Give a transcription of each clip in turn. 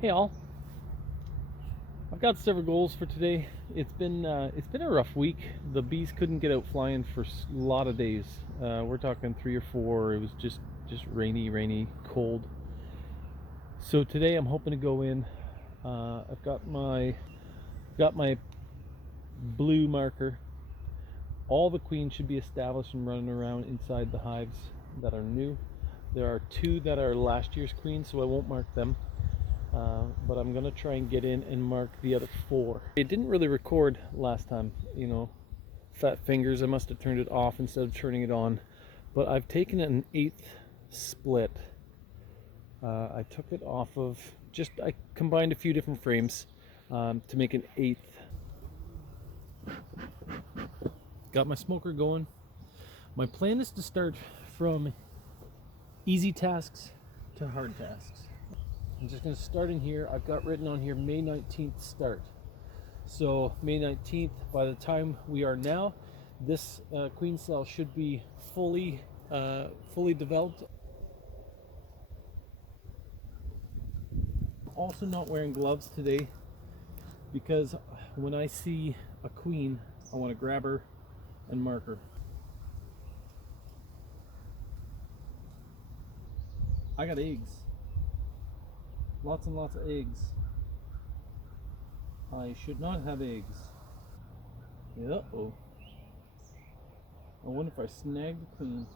Hey all, I've got several goals for today. It's been a rough week. The bees couldn't get out flying for a lot of days. We're talking 3 or 4. It was just rainy, cold. So today I'm hoping to go in. I've got my blue marker. All the queens should be established and running around inside the hives that are new. There are 2 that are last year's queens, so I won't mark them. But I'm gonna try and get in and mark the other 4. It didn't really record last time, fat fingers. I must have turned it off instead of turning it on. But I've taken an 1/8 split. I took it off of, I combined a few different frames to make an 1/8. Got my smoker going. My plan is to start from easy tasks to hard tasks. I'm just going to start in here. I've got written on here May 19th start. So May 19th, by the time we are now, this queen cell should be fully developed. Also not wearing gloves today because when I see a queen, I want to grab her and mark her. I got eggs. Lots and lots of eggs. I should not have eggs. Uh-oh. I wonder if I snagged the queen.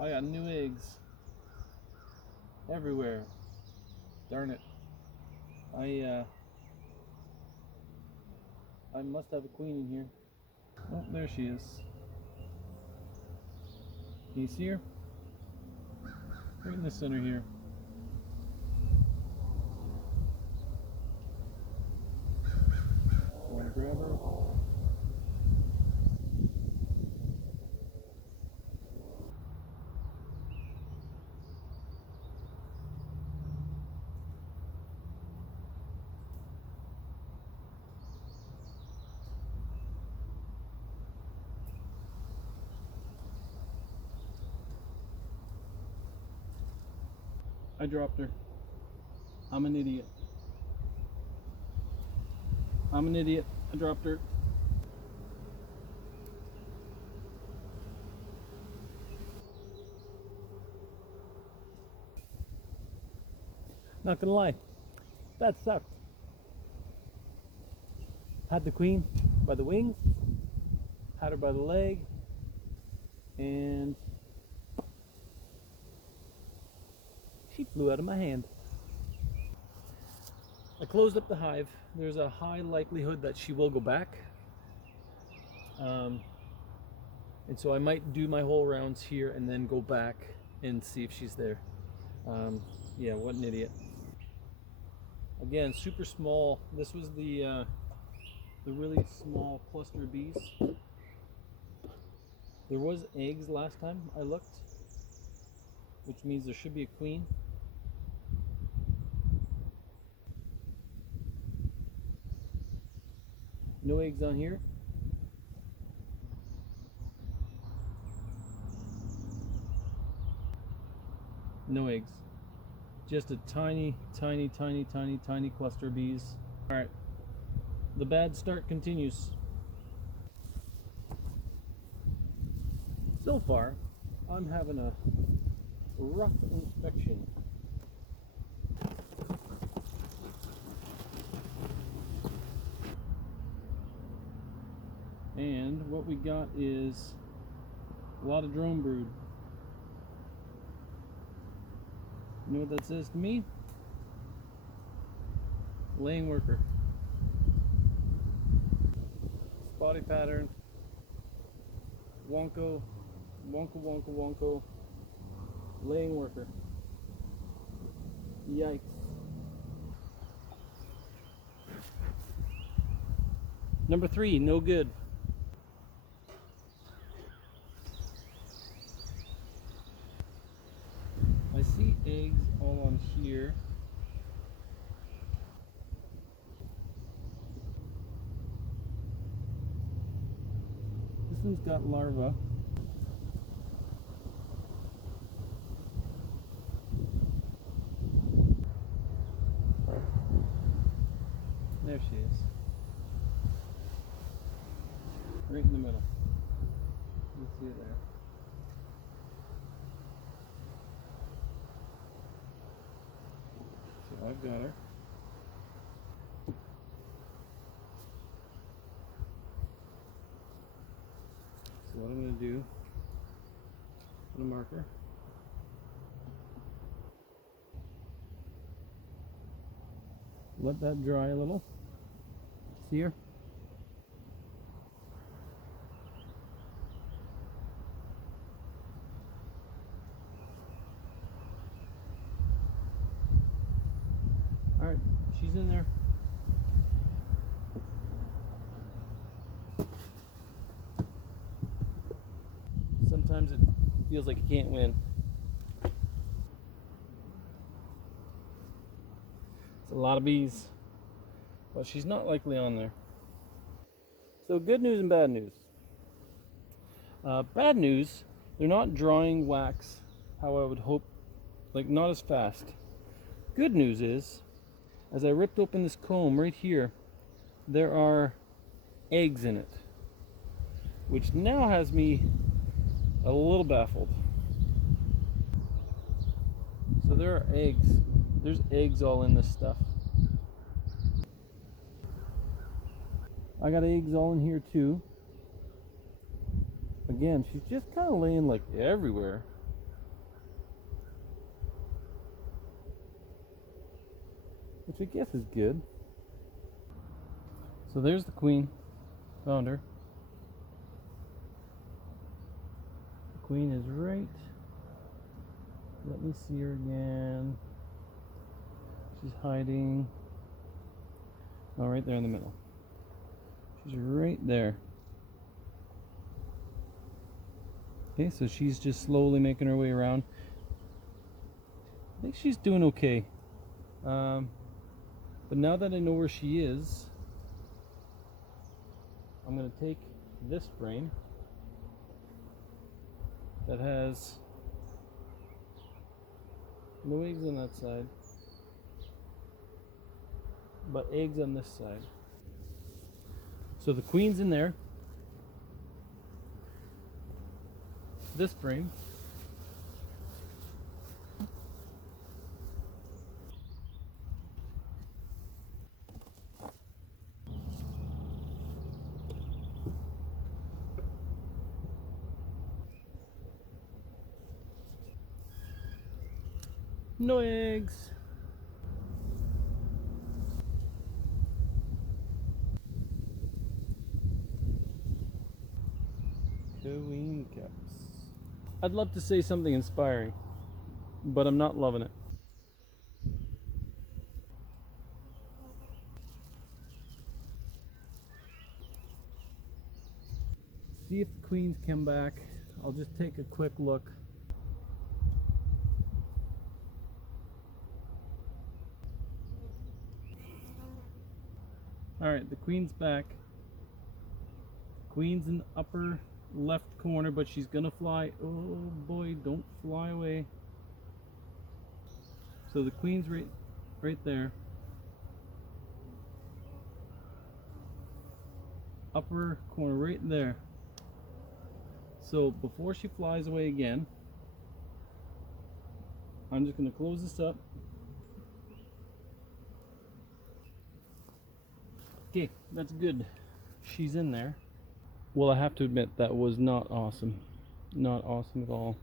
I got new eggs everywhere. Darn it. I must have a queen in here. Oh, there she is. Can you see her? Right in the center here. I want to grab her. I dropped her. I'm an idiot. I dropped her. Not gonna lie, that sucked. Had the queen by the wings, had her by the leg, and she flew out of my hand. I closed up the hive. There's a high likelihood that she will go back. And so I might do my whole rounds here and then go back and see if she's there. Yeah, what an idiot. Again, super small. This was the really small cluster of bees. There was eggs last time I looked, which means there should be a queen. No eggs on here. No eggs. Just a tiny cluster of bees. Alright, the bad start continues. So far, I'm having a rough inspection. And what we got is a lot of drone brood. You know what that says to me? Laying worker. Spotty pattern. Wonko. Laying worker. Yikes. Number 3, no good. I see eggs all on here. This one's got larvae. There she is. Right in the middle. You see it there. So I've got her. So what I'm going to do, put a marker. Let that dry a little. See her? Alright, she's in there. Sometimes it feels like you can't win. It's a lot of bees, but she's not likely on there. So good news and bad news. Bad news, they're not drawing wax how I would hope, like not as fast. Good news is, as I ripped open this comb right here, there are eggs in it, which now has me a little baffled. So there are eggs. There's eggs all in this stuff. I got eggs all in here too. Again, she's just kind of laying like everywhere. Which I guess is good. So there's the queen. Found her. The queen is right. Let me see her again. She's hiding. Oh, right there in the middle. She's right there. Okay, so she's just slowly making her way around. I think she's doing okay. But now that I know where she is, I'm going to take this frame that has no eggs on that side, but eggs on this side. So the queen's in there. This frame. No eggs. Queen caps. I'd love to say something inspiring, but I'm not loving it. See if the queens come back. I'll just take a quick look. Alright, the queen's back. Queen's in the upper left corner, but she's gonna fly. Oh boy, don't fly away. So the queen's right there. Upper corner, right there. So before she flies away again, I'm just gonna close this up. Okay, that's good. She's in there. Well, I have to admit, that was not awesome. Not awesome at all.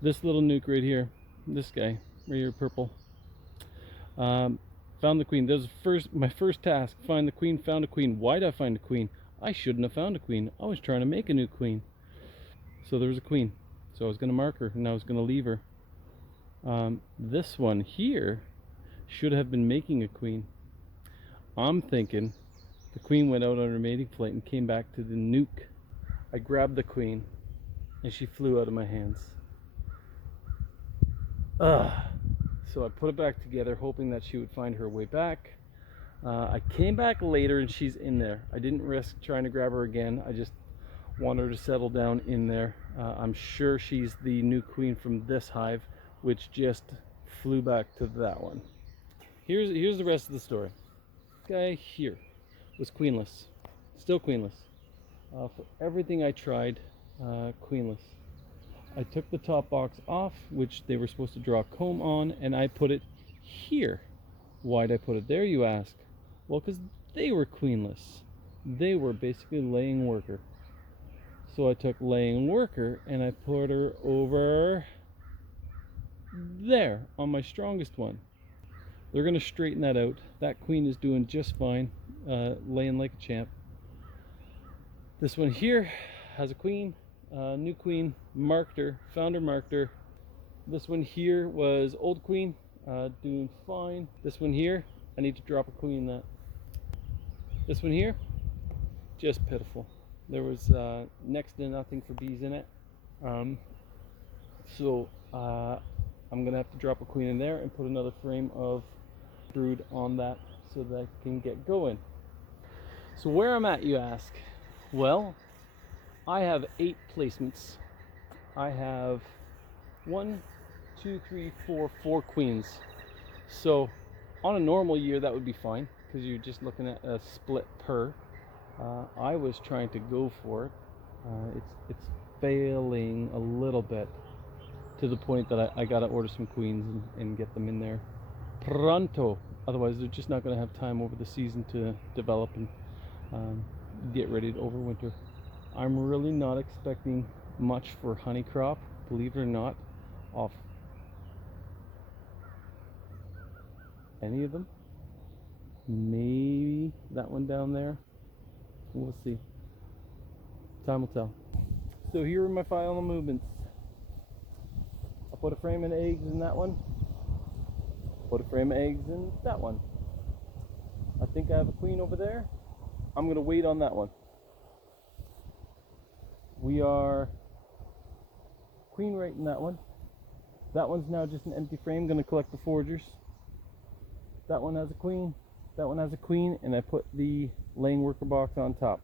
This little nuke right here, this guy, right here, purple. Found the queen. That was my first task. Find the queen, found a queen. Why did I find a queen? I shouldn't have found a queen. I was trying to make a new queen. So there was a queen. So I was going to mark her, and I was going to leave her. This one here should have been making a queen. I'm thinking the queen went out on her mating flight and came back to the nuke. I grabbed the queen and she flew out of my hands. So I put it back together hoping that she would find her way back. I came back later and she's in there. I didn't risk trying to grab her again. I just want her to settle down in there. I'm sure she's the new queen from this hive, which just flew back to that one. Here's the rest of the story. guy here was queenless, still queenless. For everything I tried, queenless. I took the top box off, which they were supposed to draw a comb on, and I put it here. Why'd I put it there, you ask? Well, because they were queenless. They were basically laying worker. So I took laying worker and I put her over there on my strongest one. They're going to straighten that out. That queen is doing just fine, laying like a champ. This one here has a queen, new queen, marked her, found her, marked her. This one here was old queen, doing fine. This one here, I need to drop a queen in that. This one here, just pitiful. There was next to nothing for bees in it. So I'm gonna have to drop a queen in there and put another frame of brood on that so that I can get going. So where I'm at, you ask? Well, I have 8 placements. I have 1, 2, 3, 4 queens. So on a normal year that would be fine because you're just looking at a split per. I was trying to go for it. It's failing a little bit to the point that I gotta order some queens and get them in there pronto. Otherwise they're just not gonna have time over the season to develop and get ready to overwinter. I'm really not expecting much for honey crop, believe it or not, off any of them. Maybe that one down there. We'll see. Time will tell. So here are my final movements. I put a frame of eggs in that one. Put a frame of eggs in that one. I think I have a queen over there. I'm going to wait on that one. We are queen right in that one. That one's now just an empty frame. Going to collect the foragers. That one has a queen. That one has a queen. And I put the laying worker box on top.